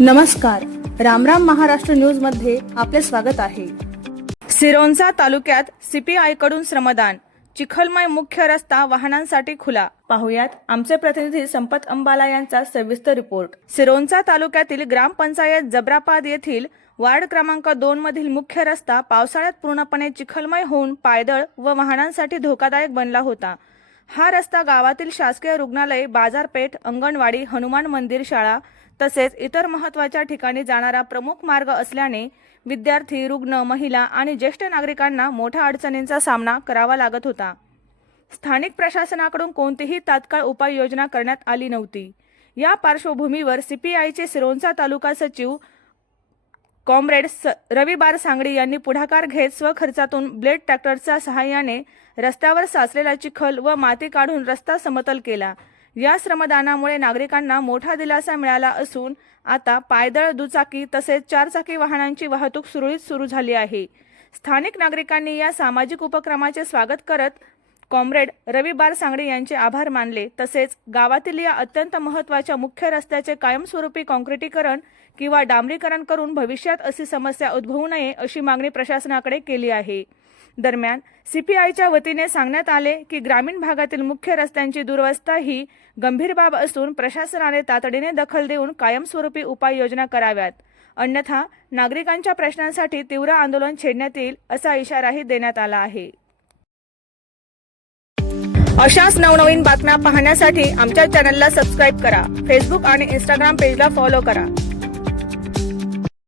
नमस्कार, रामराम महाराष्ट्र न्यूज मध्ये आपले स्वागत आहे। सिरोंचा तालुक्यात सीपीआय कडून श्रमदान, चिखलमय मुख्य रस्ता वाहनांसाठी खुला। पाहुयात आमचे प्रतिनिधी संपत अंबाला यांचा सविस्तर रिपोर्ट। सिरोंचा तालुक्यातील ग्रामपंचायत जबरापाद येथील वार्ड क्रमांक 2 मधील मुख्य रस्ता पावसाळ्यात पूर्णपणे चिखलमय होऊन पायदळ व वाहनांसाठी धोकादायक बनला होता। हा रस्ता गावातील शासकीय रुग्णालय, बाजारपेठ, अंगणवाडी, हनुमान मंदिर, शाळा तसेच इतर महत्त्वाच्या ठिकाणी जाणारा प्रमुख मार्ग असल्याने विद्यार्थी, रुग्ण, महिला आणि ज्येष्ठ नागरिकांना मोठ्या अडचणींचा सामना करावा लागत होता। स्थानिक प्रशासनाकडून कोणतीही तात्काळ उपाययोजना करण्यात आली नव्हती। या पार्श्वभूमीवर सीपीआयचे सिरोंचा तालुका सचिव कॉम्रेड रवी बारसांगडी यांनी पुढाकार घेत स्वखर्चातून ब्लेड ट्रॅक्टरच्या सहाय्याने रस्त्यावर साचलेला चिखल व माती काढून रस्ता समतल केला। या श्रमदानामुळे नागरिकांना मोठा दिलासा मिळाला असून आता पायदळ, दुचाकी तसेच चारचाकी वाहनांची वाहतूक सुरळीत सुरू झाली आहे। स्थानिक नागरिकांनी या सामाजिक उपक्रमाचे स्वागत करत कॉम्रेड रवी बारसांगडी यांचे आभार मानले। तसेच गावातील या अत्यंत महत्त्वाच्या मुख्य रस्त्याचे कायमस्वरूपी काँक्रिटीकरण किंवा डांबरीकरण करून भविष्यात अशी समस्या उद्भवू नये अशी मागणी प्रशासनाकडे केली आहे। दरम्यान सीपीआयच्या वतीने सांगण्यात आले की ग्रामीण भागातील मुख्य रस्त्यांची दुरवस्था ही गंभीर बाब असून प्रशासनाने तातडीने दखल देऊन कायमस्वरूपी उपाययोजना कराव्यात, अन्यथा नागरिकांच्या प्रश्नांसाठी तीव्र आंदोलन छेडण्यात येईल असा इशाराही देण्यात आला आहे। अशाच नवनवीन बातम्या पाहण्यासाठी आमच्या चॅनलला सबस्क्राईब करा, फेसबुक आणि इंस्टाग्राम पेजला फॉलो करा।